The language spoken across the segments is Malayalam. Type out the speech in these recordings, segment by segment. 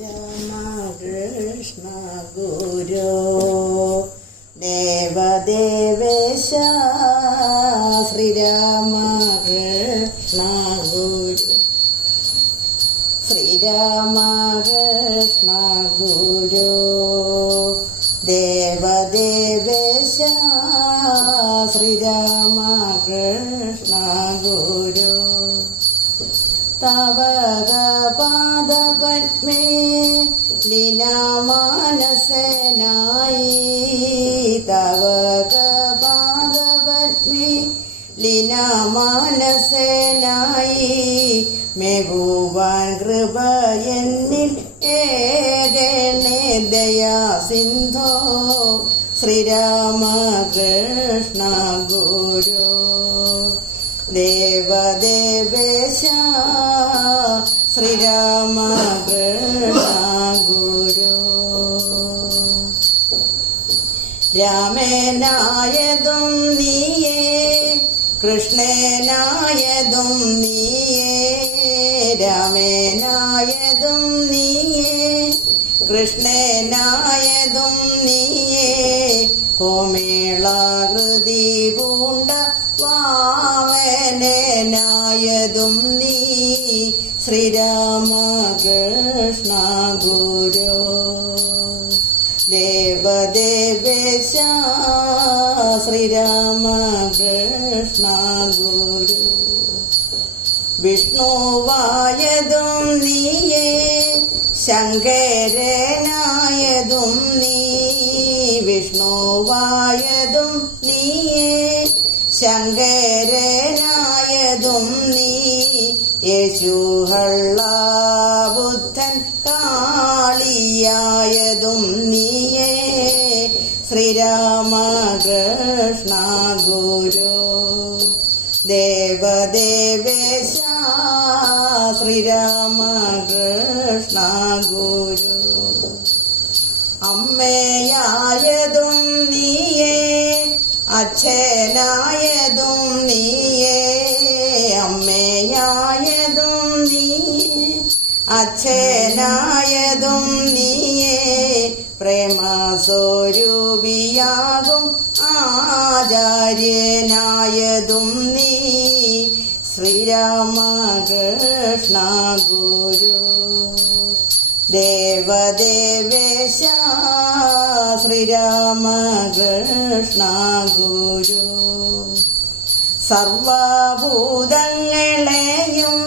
രാമകൃഷ്ണ ഗുരു ദേവദേവേശ ശ്രീരാമകൃഷ്ണ ഗുരു ശ്രീരാമകൃഷ്ണ ഗുരു ദേവദേവേശ ശ്രീരാമകൃഷ്ണ ഗുരു തവ പാദപത്മേ ലീനാമാനസനായി തവ പാദപത്മേ ലീനാമാനസനായി മേഘുവാൻ കൃപ എന്നിൽ ഏകണേ ദയാ സിന്ധോ ശ്രീരാമകൃഷ്ണ ഗുരു ദേവദേവേശ ശ്രീരാമകൃഷ്ണ ഗുരു രാമനായതും നീയേ കൃഷ്ണനായതും നീയേ രാമനായതും നീയേ കൃഷ്ണനായതും നീയേ കോമേളാകൃതി പൂണ്ട വാമനായതും നീ ശ്രീരാമകൃഷ്ണ ഗുരു ദേവദേവേശ ശ്രീരാമകൃഷ്ണ ഗുരു വിഷ്ണുവായതും നീയേ ശങ്കരനായതും നീ വിഷ്ണുവായതും നീയേ ശങ്കരനായതും നീ യേശുഹള്ളാബുദ്ധൻ കാളിയായതും നീയേ ശ്രീരാമകൃഷ്ണ ഗുരു ദേവദേവേശ ശ്രീരാമകൃഷ്ണ ഗുരു അമ്മയായതും നീയേ അച്ഛനായതും നീയേ അമ്മയായതും നീയേ അച്ഛനായതും നീയേ പ്രേമസ്വരൂപിയാകും ആചാര്യനായതും നീ ശ്രീരാമകൃഷ്ണ ഗുരു ദേവദേവേശ ശ്രീരാമകൃഷ്ണ ഗുരു സർവഭൂതങ്ങളെയും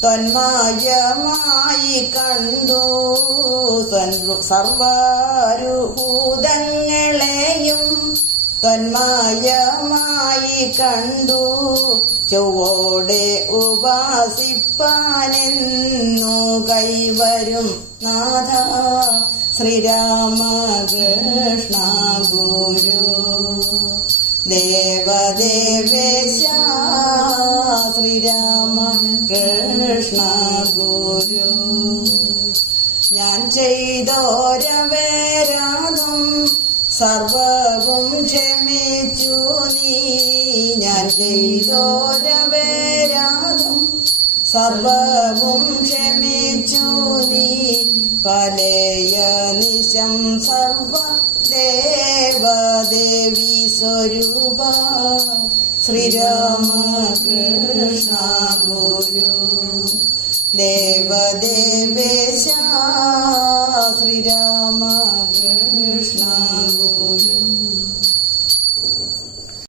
ത്വന്മയമായി കണ്ടു സർവഭൂതങ്ങളെയും ത്വന്മയമായി കണ്ടു ചൊവ്വോടെ ഉപാസിപ്പാനെന്നു കൈവരും നാഥ ശ്രീരാമകൃഷ്ണ ഗുരു ദേവദേവേശ ശ്രീരാമകൃഷ്ണ ഗുരു ഞാൻ ചെയ്തോരവേരാതും സർവവും ക്ഷമിച്ചു നീ ഞാൻ ചെയ്തോരവേരാതും സർവവും ക്ഷമിച്ചു നീ പലയ നിശം സർവ ദേവദേവി സ്വരൂപ ശ്രീരാമകൃഷ്ണ ഗുരു ദേവദേവേശ ശ്രീരാമകൃഷ്ണ ഗുരു